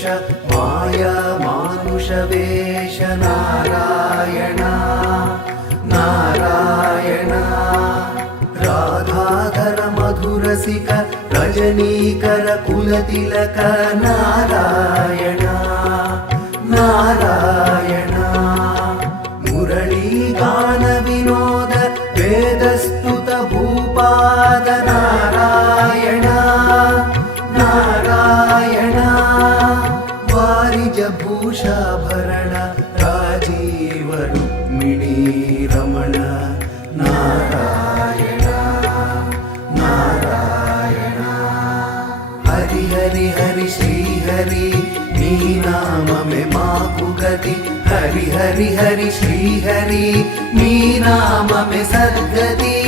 पुरुष माया मानुषवेश नारायण नारायण राधाधर मधुरसिक रजनीकर कुलतिलक नारायण नारायण मुरलीगान विनोद वेदस्तुत भूपाद नारायण नारायण वारिजभूषाभरण राजीव रुक्मिणी रमण नारायण नारायण हरि हरि हरि श्री हरि नी नाम में माकु गति हरि हरि हरि श्री हरि नी नाम में सद्गति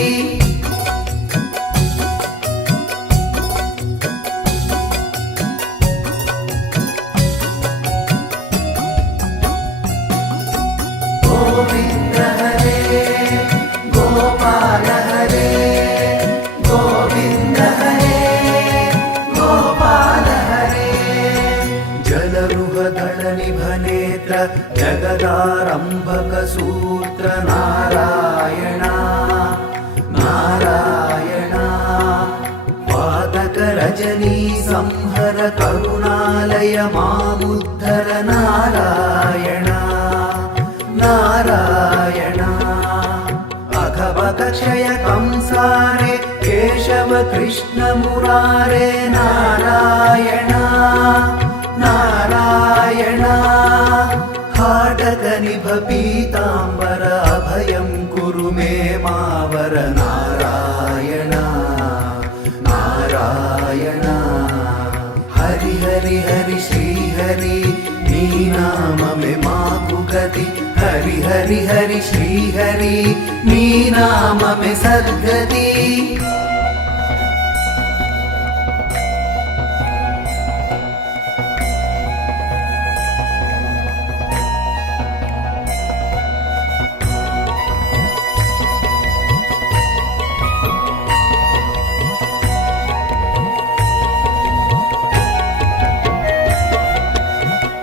गोविंद हरे गोपाल हरे गोविंद हरे गोपाल हरे जलरुहदल निभनेत्र जगदारंभक सूत्र नारायण नारायण पातक रजनी संहर करुणालय मामुद्धर नारायण नारायण अघवक्षय कंसारे केशव कृष्ण मुरारे नारायण नारायण हाटक निभ पीतांबर अभयं कुरु मे मावर नारायण नारायण हरि हरि हरि श्री हरि नी नाम में माकु गति हरि हरि हरि श्री हरि नी नाम में सद्गति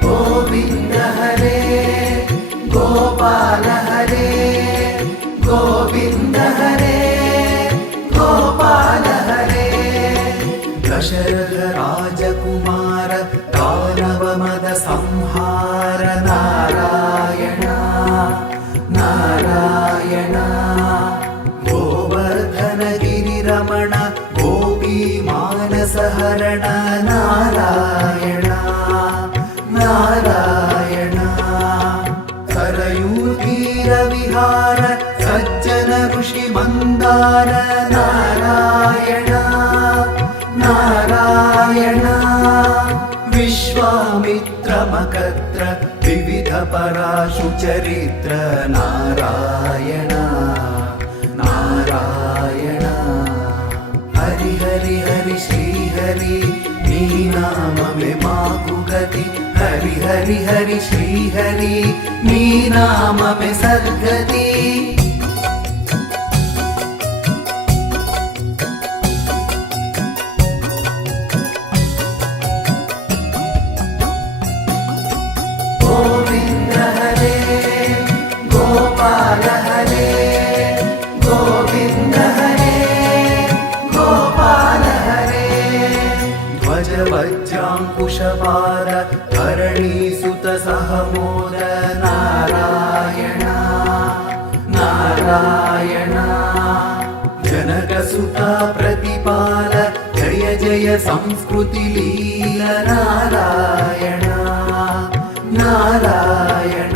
गोविंद हरे गोपाल हरे गोविंद हरे गोपाल हरे दशरथ राजकुमार दानव मद संहार नारायण नारायण गोवर्धन गिरि रमण गोपी मानस हरण नारायण नारायण सरयूतीर विहार सज्जन ऋषि मंदार नारायण नारायण विश्वामित्र मकत्र विविध पराशु चरित्र नारायण नारायण हरि हरि हरि श्री हरि नी नाम में माकु गति हरि हरि हरि श्री हरि नी नाम में सद्गति गोविंद हरे गोपाल हरे गोविंद हरे गोपाल हरे ध्वज वज्रांकुशपाद धरणी सुत सहमोद नारायण नारायण जनक सुता प्रतिपाल जय जय संस्कृति लील नारायण नारायण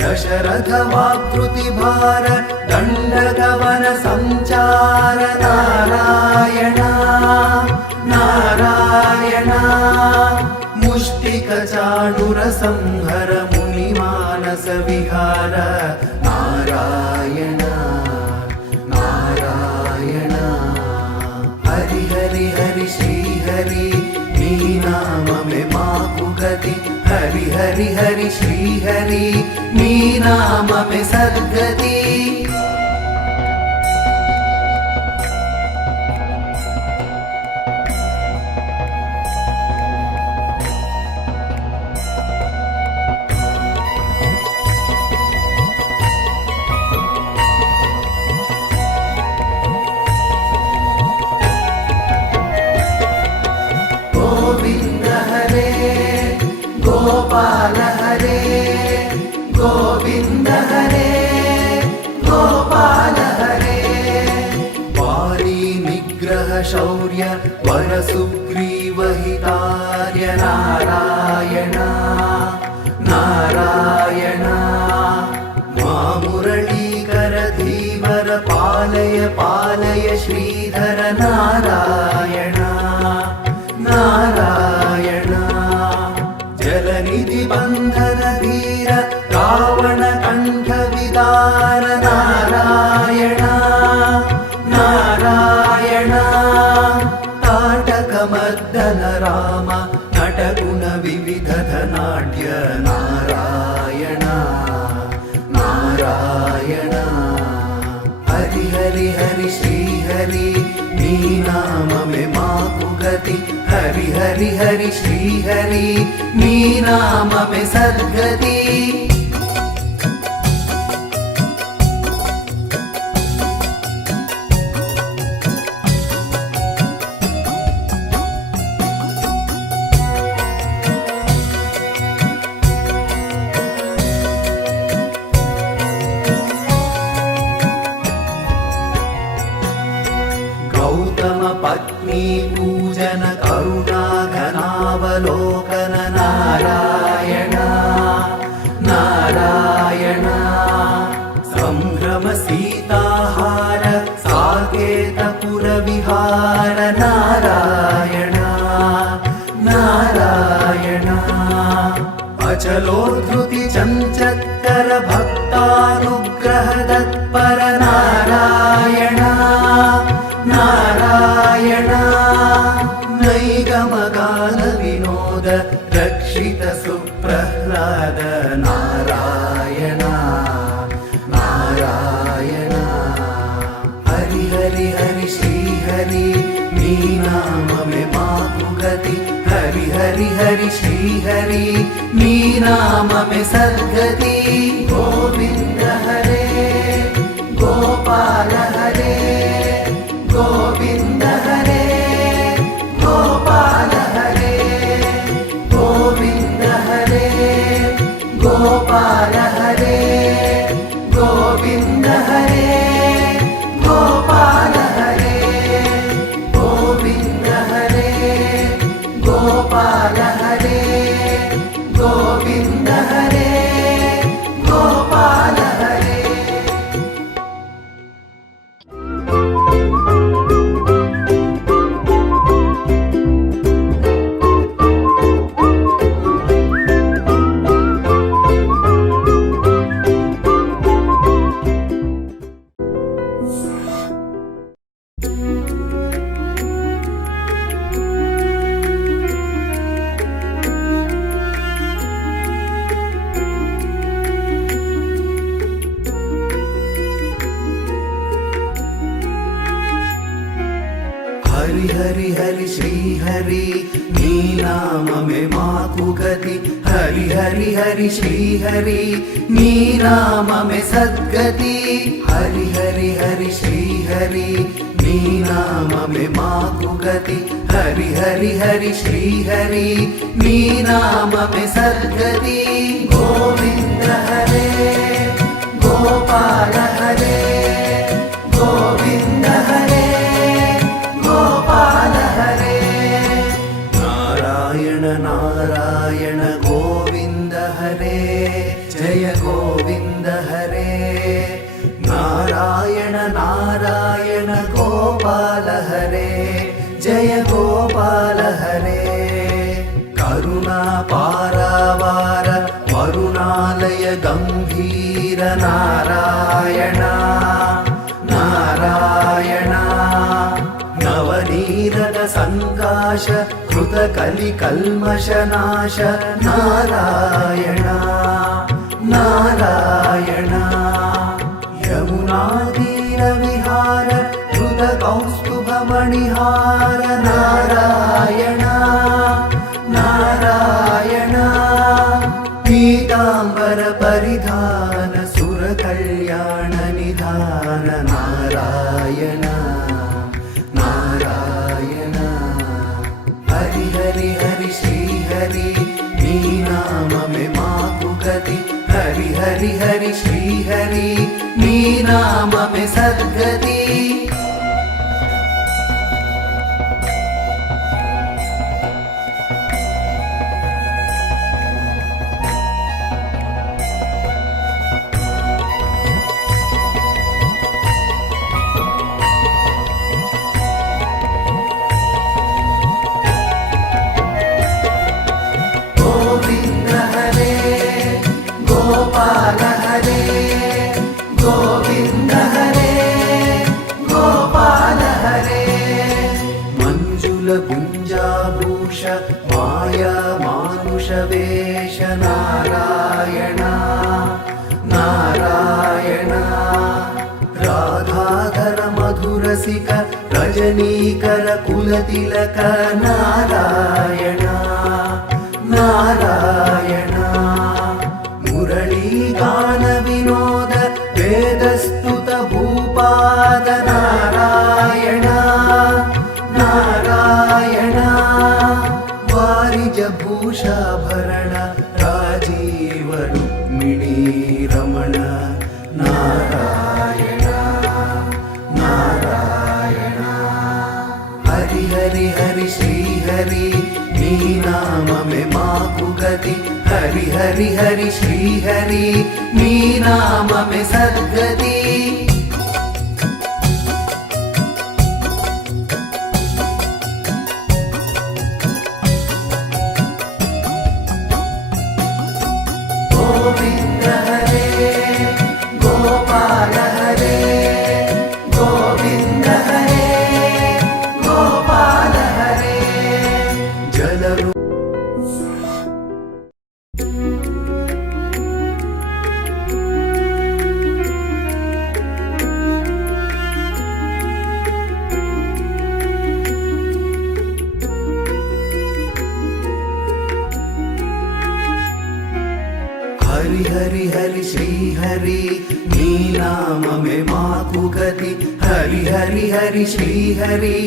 दशरथ वाकृति भार दंडगवन संचार नारायण नारायण मुष्टिक चाणुर संहर मुनि मानस विहार नारायण नारायण हरि हरि हरि श्री हरि नी नाम में माकु गति हरि हरि हरि श्री हरि नी नाम में सद्गति गोपाल हरे गोविन्द हरे गोपाल हरे वाली निग्रह शौर्य वरसुग्रीवहितार्य नारायण नारायण मुरलीकर धीवर पालय पालय श्रीधर नारायण नारायण जलनिधि बन्धन धीर रावण कंठ विदार नारायण नारायण ताटक मर्दन राम नटगुण विविध धनाढ्य नारायण नारायण हरि हरि हरि श्री हरि नी नाम में माकु गति हरि हरि हरि श्री हरि नी नाम में सद्गति पत्नी पूजन करुणा घनावलोकन नारायण नारायण संभ्रम सीताहार साकेत पुर विहार नारायण नारायण अचलोद्धृति चञ्चत्कर भक्तानुग्रह तत्पर नारायण नारायण नैगमगान विनोद रक्षित सुप्रह्लाद नारायण नारायण हरि हरि हरि श्री हरि नी नाम में माकु गति हरि हरि हरि श्री हरि नी नाम में सद्गति गोविन्द हरे गोपाल हरे गोविन्द हरे गोपाल हरे गोविन्द हरे गोपाल हरे गोविन्द हरे गोपाल हरे गोविन्द हरे गोपाल हरे गोविन्द हरे गोपाल हरे हरि हरि हरि श्री हरि नी नाम में माकु गति हरि हरि हरि श्री हरि नी नाम में सद्गति हरि हरि हरि श्री हरि नी नाम में माकु गति हरि हरि हरि श्री हरि नी नाम में सद्गति गोविन्द हरे गोपाल हरे गोविन्द हरे गोपाल हरे नारायण नारायण गोविन्द हरे जय गोविन्द हरे नारायण नारायण गोपाल हरे जय गोपाल हरे करुणा पारावार वरुणालय गंभीर नारायण नारायण नवनीरद संकाश कृत कलि कल्मषनाश नारायण नारायण यमुनातीर विहार कृत कौस्तुभ मणिहार नारायण नारायण पीतांबर परिधान सुर कल्याण निधान नारायण नारायण हरि हरि हरि श्री हरि नी నామమే మాకు గతి హరి హరి హరి శ్రీ హరి నీ నామమే సద్గతి గోపాల హరే గోవింద హరే గోపాల హరే మంజుల గుంజాభూష మాయా మానుష వేష నారాయణ నారాయణ రాధాధర మధురసిక రజనీకర కులతిలక నారాయణ నారాయణ మురళీగాన వినోద వేదస్తుత భూపాద నారాయణ నారాయణ వారిజ భూషాభరణ రాజీవ రుక్మిణీ రమణ నారాయణ నారాయణ హరి హరి హరి శ్రీ హరి నీ నామమే మాకు గతి హరి హరి హరి శ్రీ హరి నీ నామమే సద్గతి గోవింద హరే గోపాల హరే గోవింద హరే గోపాల హరే జలరు హరి హరి హరి శ్రీ హరి నీ నామమే మాకు గతి హరి హరి హరి శ్రీ హరి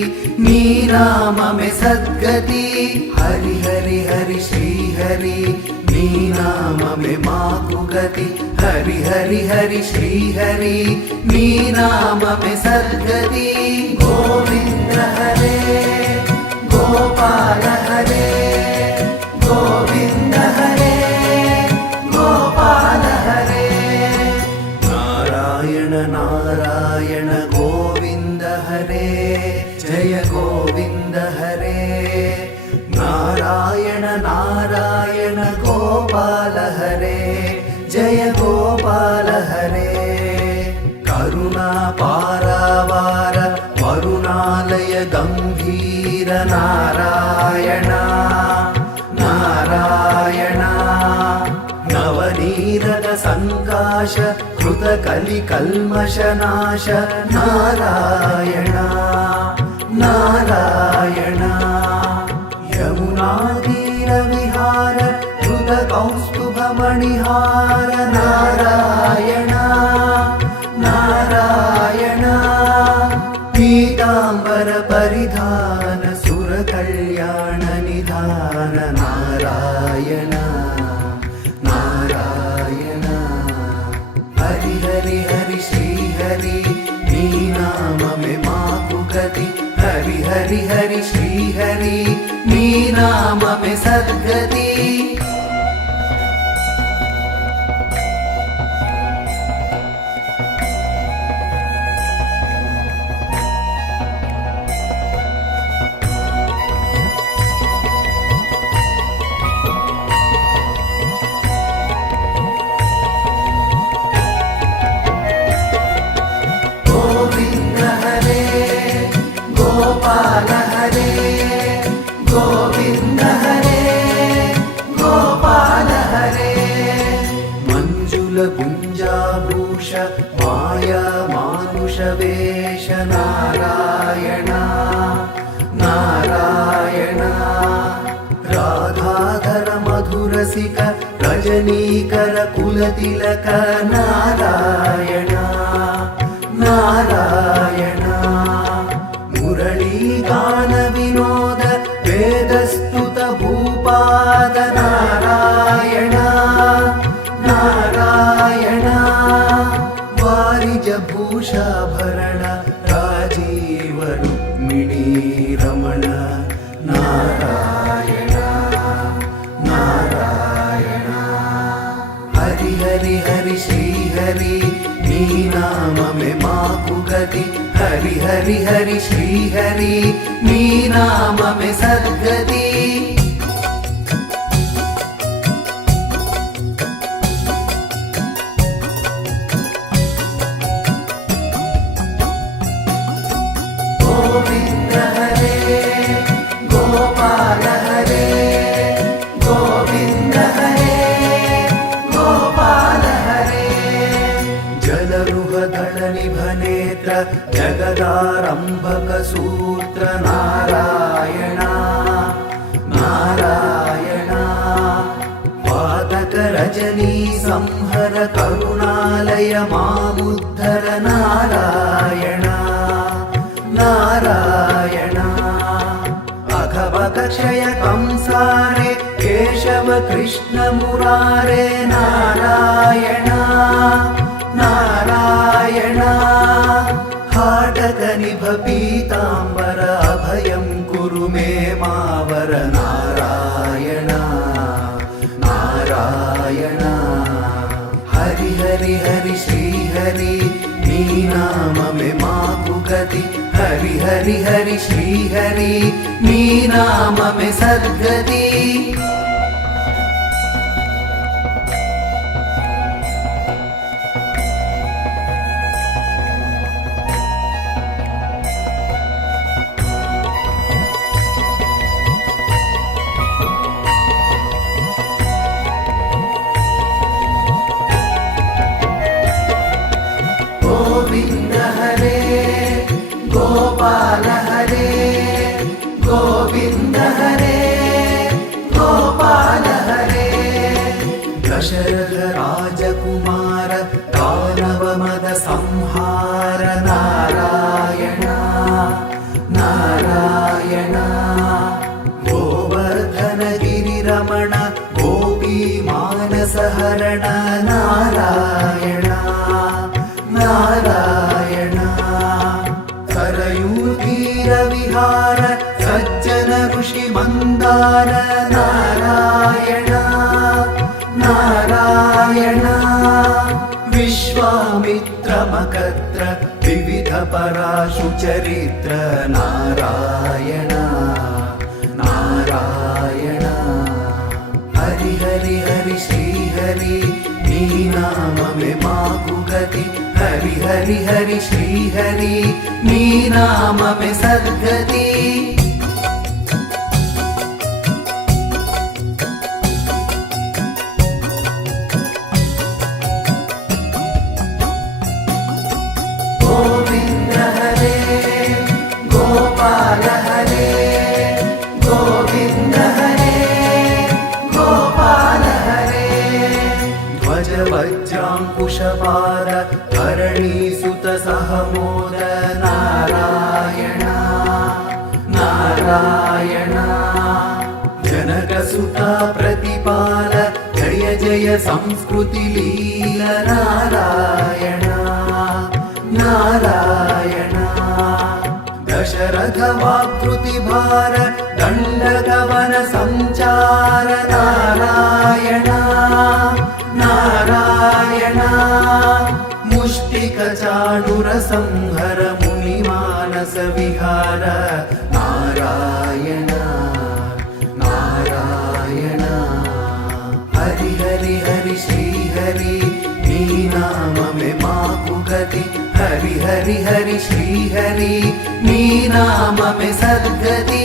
నీ నామమే సద్గతి హరి హరి హరి శ్రీ హరి నీ నామమే మాకు గతి హరి హరి హరి శ్రీ హరి నీ నామమే సద్గతి గోవింద హరే గోపాల హరే గోవింద హరే గోపాల హరే నారాయణ నారాయణ గోవింద హరే జయ గోవింద హరే నారాయణ నారాయణ గోపాల హరే జయ గోపాల హరే కరుణా పారావార వరుణాలయ గంభీర నారాయణ నారాయణ నవనీరద సంకాశ కృత కలి కల్మషనాశ నారాయణ నారాయణ యమునా తీర విహార కృత కౌస్తుభ మణిహార నారాయణ నారాయణ పీతాంబర పరిధాన సుర కళ్యాణ నిధాన నారాయణ నారాయణ హరి హరి హరి శ్రీ హరి నీ నామమే మాకు గతి హరి హరి హరి శ్రీ హరి నీ నామమే సద్గతి గోవింద హరే గోపాల హరే గోవింద హరే గోపాల హరే మంజుల గుంజాభూష మాయా మానుష వేష నారాయణ నారాయణ రాధాధర మధురసిక రజనీకర కులతిలక నారాయణ నారాయణ మురళీగాన వినోద వేదస్తుత భూపాద నారాయణ శ్రీహరి నీ నామమే మాకు గతి హరి హరి హరి శ్రీహరి నీ నామమే సద్గతి గోవింద హరే గోపాల హరే గోవింద హరే గోపాల హరే జలరుహదళ నిభనేత్ర జగదారంభక సూత్ర నారాయణ నారాయణ పాతక రజనీ సంహర కరుణాలయ మాముద్ధర నారాయణ నారాయణ అఘవక్షయ కంసారే కేశవ కృష్ణ మురారే నారాయణ నారాయణ హాటక నిభ పీతాంబర అభయం కురు మే మావర నారాయణ నారాయణ హరి హరి హరి శ్రీహరి నీ నామమే మాకు గతి హరి హరి హరి శ్రీహరి నీ నామమే సద్గతి గోవింద హరే గోపాల హరే గోవింద హరే గోపాల హరే దశరథ రాజకుమార దానవ మద సంహార నారాయణ నారాయణ గోవర్ధన గిరి రమణ గోపీ మానస హరణ నారాయణ నారాయణ సరయూతీర విహార సజ్జన ఋషి మందార నారాయణ నారాయణ విశ్వామిత్ర మకద్ర వివిధ పరాశు చరిత్ర నారాయణ నారాయణ హరి హరి హరి శ్రీహరి నీ నామమే మాకు గతి హరి హరి హరి శ్రీహరి నీ నామమే సద్గతి గోవింద హరే గోపాల హరే గోవింద హరే గోపాల హరే ధ్వజ వజ్రాంకుశపాద ధరణీసుత సహమోద నారాయణ నారాయణ జనకసుత ప్రతిపాల జయ జయ సంస్కృతి లీల నారాయణ నారాయణ దశరథ వాకృతి భార దండగవన సంచార నారాయణ నారాయణ ముష్టిక చాణుర సంహర ముని మానస విహార నారాయణ నారాయణ హరి హరి హరి శ్రీహరి నీ నామమే మాకు గతి హరి హరి హరి శ్రీహరి నీ నామమే సద్గతి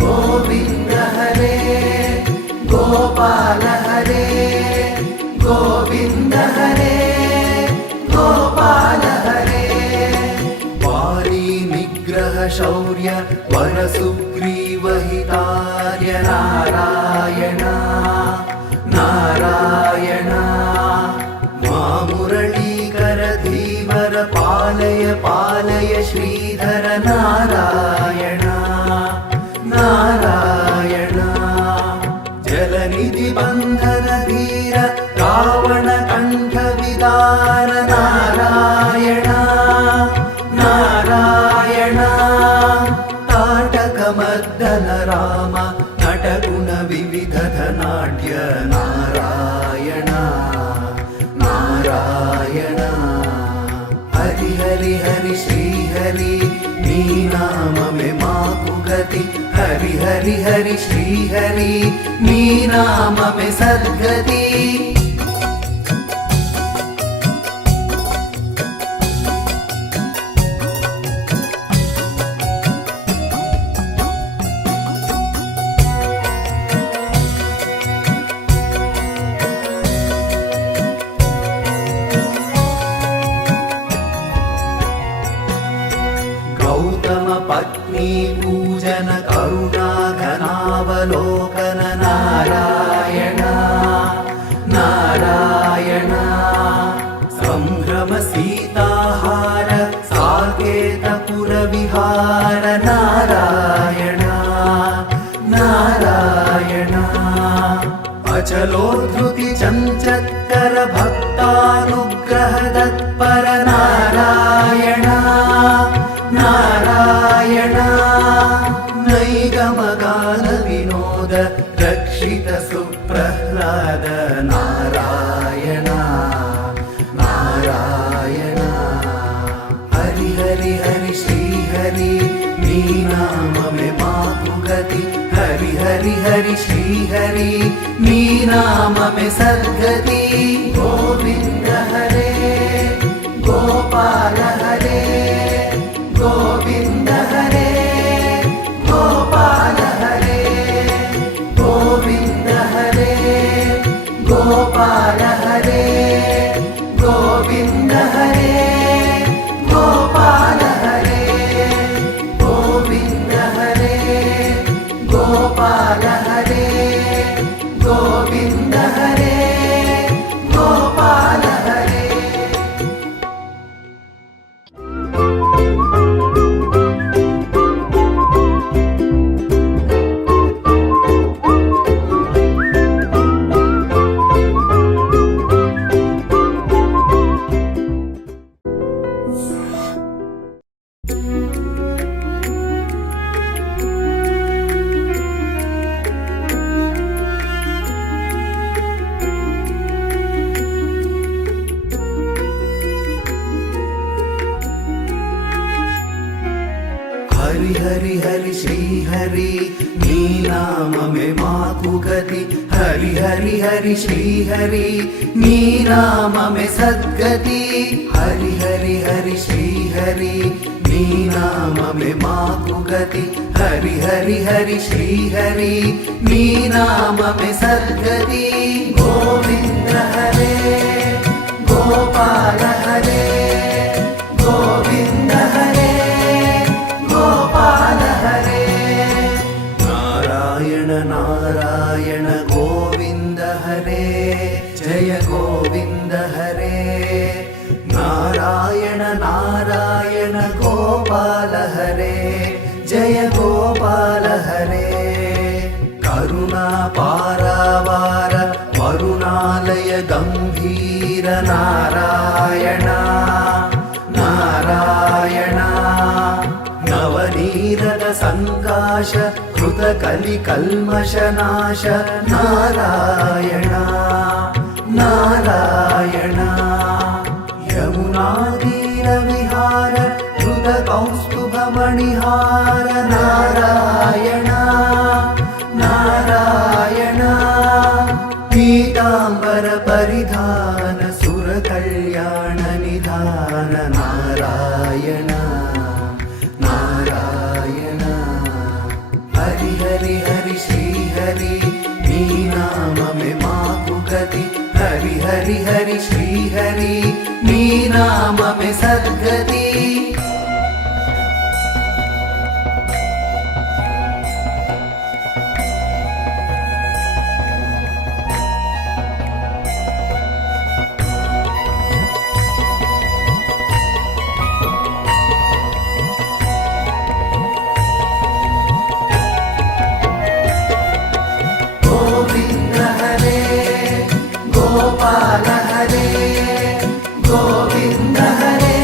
గోవింద హరే గోపాల హరే గోవింద హరే గోపాల హరే వారి నిగ్రహ శౌర్య వర సుగ్రీవ హితార్య నారాయణ నారాయణ మా మురళీకర ధీవర పాలయ పాలయ శ్రీధర నారాయణ నారాయణ नन्दन राम नटगुण विविध धनाढ्य नारायण नारायण हरि हरि हरि श्री हरि नी नाममे माकु गति हरि हरि हरि श्री हरि नी नाममे सद्गति गौतम पत्नी पूजन करुणा घनावलोकन नारायण नारायण संभ्रम सीताहार साकेतपुर विहार नारायण नारायण अचलोद्धृति चञ्चत्कर भक्तानुग्रह तत्पर नारायण नारायण नैगमगान विनोद रक्षित सुप्रह्लाद नारायण नारायण हरि हरि हरि श्री हरि नी नाममे माकु गति हरि हरि हरि श्री हरि नी नाममे सद्गति गोविन्द हरे गोपाल हरे गोविन्द हरे गोपाल हरे गोविन्द हरे गोपाल हरे गोविन्द हरे गोपाल हरे गोविन्द हरे गोपाल हरे गोविन्द हरे गोपाल हरे हरि हरि हरि श्री हरि नी नाममे माकु गति हरि हरि हरि श्री हरि नी नाममे सद्गति हरि हरि हरि श्री हरि नी नाममे माकु गति हरि हरि हरि श्री हरि नी नाममे सद्गति गोविन्द हरे गोपाल हरे गोविन्द हरे गोपाल हरे नारायण नारायण गोविन्द हरे जय गोविन्द हरे नारायण नारायण गोपाल हरे जय गोपाल हरे करुणा पारावार वरुणालय गंभीर नारायण नारायण नवनीरद संकाश कृत कलि कल्मषनाश नारायण नारायण यमुनातीर विहार कृत कौस्तुभ मणिहार नारायण नारायण पीतांबर परिधान सुर कल्याण निधान नारायण नारायण हरि हरि हरि श्री हरि नी नाममे माकु गति हरि हरि हरि श्री हरि नी नाममे सद्गति गोपाल हरे गोविन्द हरे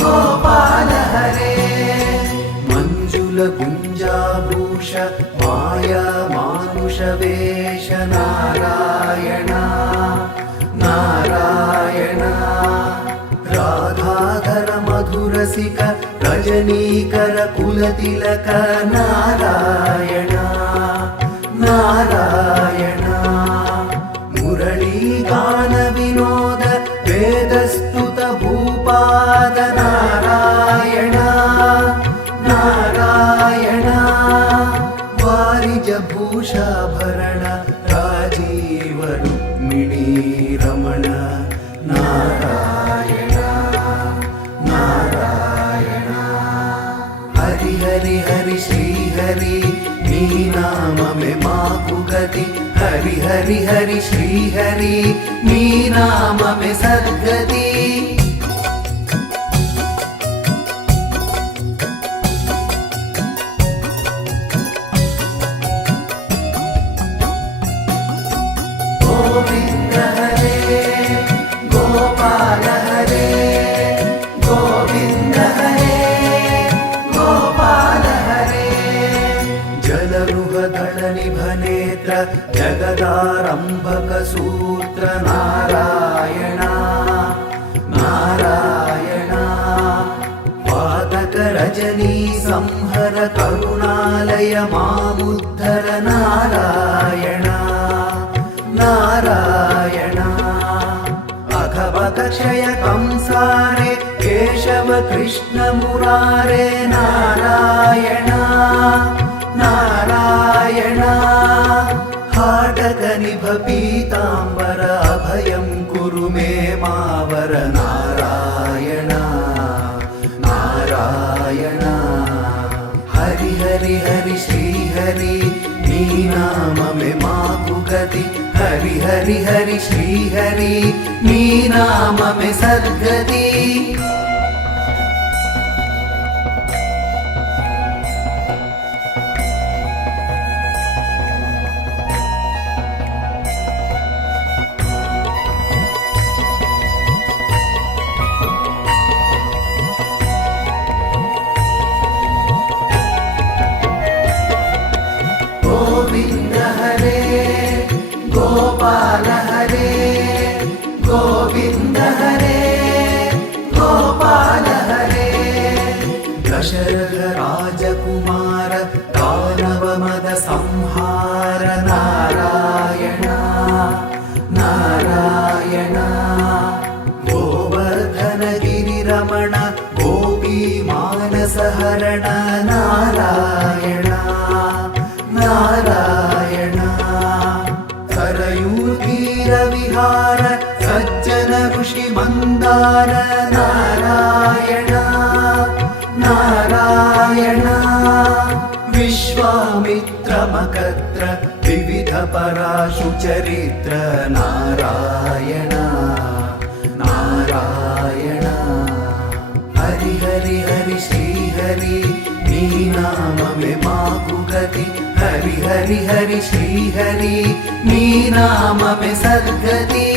गोपाल हरे मंजुल गुंजाभूषण पुरुष माया मानुष वेश नारायण नारायण राधाधर मधुरसिक रजनीकर कुलतिलक नारायण नारायण मुरली गान विनोद वेदस्तुत भूपाद नारायण नारायण वारिज भूषाभरण राजीव रुक्मिणी रमण नारायण नारायण हरि हरि हरि श्री हरि नी नाम में माकु गति हरि हरि हरि श्री हरि नी नाम में सद्गति गोविंद हरे गोपाल हरे गोविंद हरे गोपाल हरे जलरुह दल निभनेत्र जगदारंभक सूत्र नारायण नारायण पातक रजनी संहर करुणालय मामुद्धर नारायण नारायण अघवक्षय कंसारे केशव कृष्ण मुरारे नारायण नारायण हाटक निभ पीतांबर अभयं कुरु मे मावर नारायण नारायण हरि हरि हरि श्री हरि नी नाम में माकु गति हरि हरि हरि श्री हरि नी नाम में सद्गति गोविंद हरे गोपाल हरे गोविंद हरे गोपाल हरे दशरथ राजकुमार दानव मद संहार नारायण नारायण गोवर्धन गिरि रमण गोपी मानस हरण नारायण नारायण सरयूतीर विहार सज्जन ऋषि मंदार नारायण नारायण विश्वामित्र मकत्र विविध पराशु चरित्र नारायण नारायण हरि हरि हरि श्री हरि नी नाम में माकु गति हरि हरि हरि श्री हरि नी नाम में सद्गति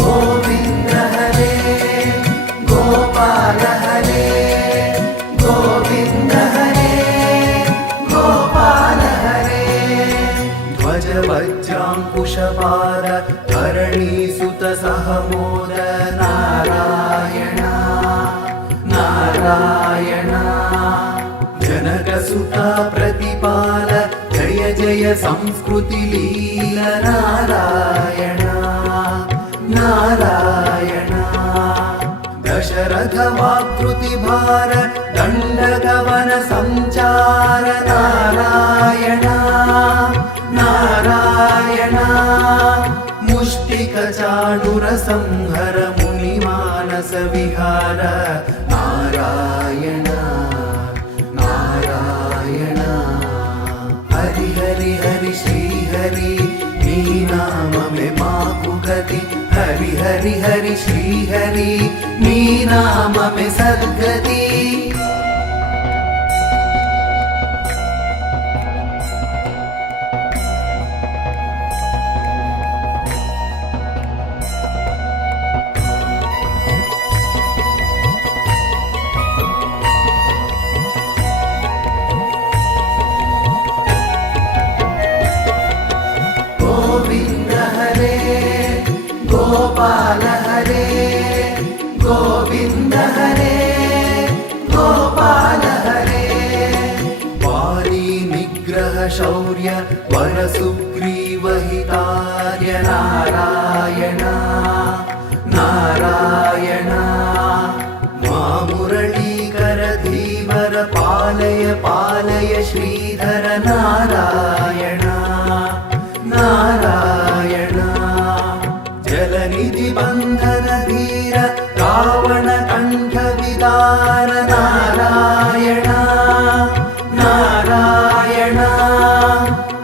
गोविंद हरे गोपाल हरे गोविंद हरे गोपाल हरे ध्वज वज्रांकुशपाद धरणी सुत सहमोद नारायण नारायण जनक सुता प्रतिपाल जय जय संस्कृति लील नारायण नारायण दशरथ वाकृति भार दंडगवन संचार नारायण नारायण मुष्टिक चाणुर संहर मुनि मानस विहार नारायण नारायण हरि हरि हरि श्री हरि नी नाम में माकु गति हरि हरि हरि श्री हरि नी नाम में सद्गति सुग्रीवहितार्य नारायण नारायण मा मुरलीकर धीवर पालय पालय श्रीधर नारायण नारायण जलनिधि बन्धन धीर रावण कंठ विदार नारायण नारायण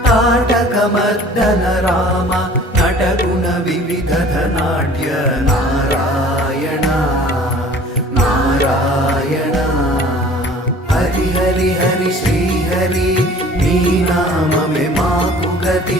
ताटकमर्दन राम नटगुण विविध धनाढ्य नारायण नारायण हरि हरि हरि श्री हरि नी नाममे माकु गति